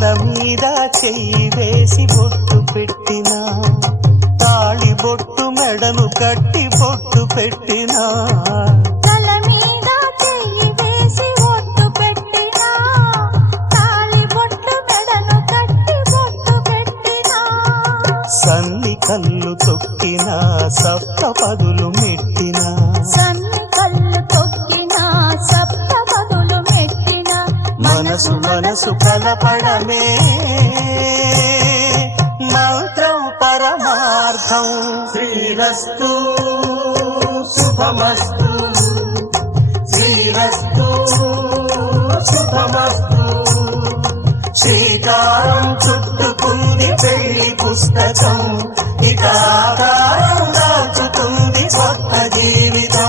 మీద చెయ్యి వేసి బొట్టు పెట్టినా, తాళి బొట్టు మెడను కట్టి బొట్టు పెట్టినా, తల మీద చెయ్యి వేసి బొట్టు పెట్టినా, తాళి బొట్టు మెడను కట్టి బొట్టు పెట్టినా, సన్ని కళ్ళు తొక్కినా సప్త పదులు మెట్టినా, సన్ని కళ్ళు తొక్కినా సప్త పదులు మెట్టినా, మనసు మనసు కలపడమే మంత్రం పరమార్థం. శ్రీరస్తు శుభమస్తు, శ్రీరస్తు శుభమస్తు. శ్రీకారం చుట్టుకుంది పెళ్లి పుస్తకం, ఇక ఆకారం దాచుతుంది కొత్త జీవితం.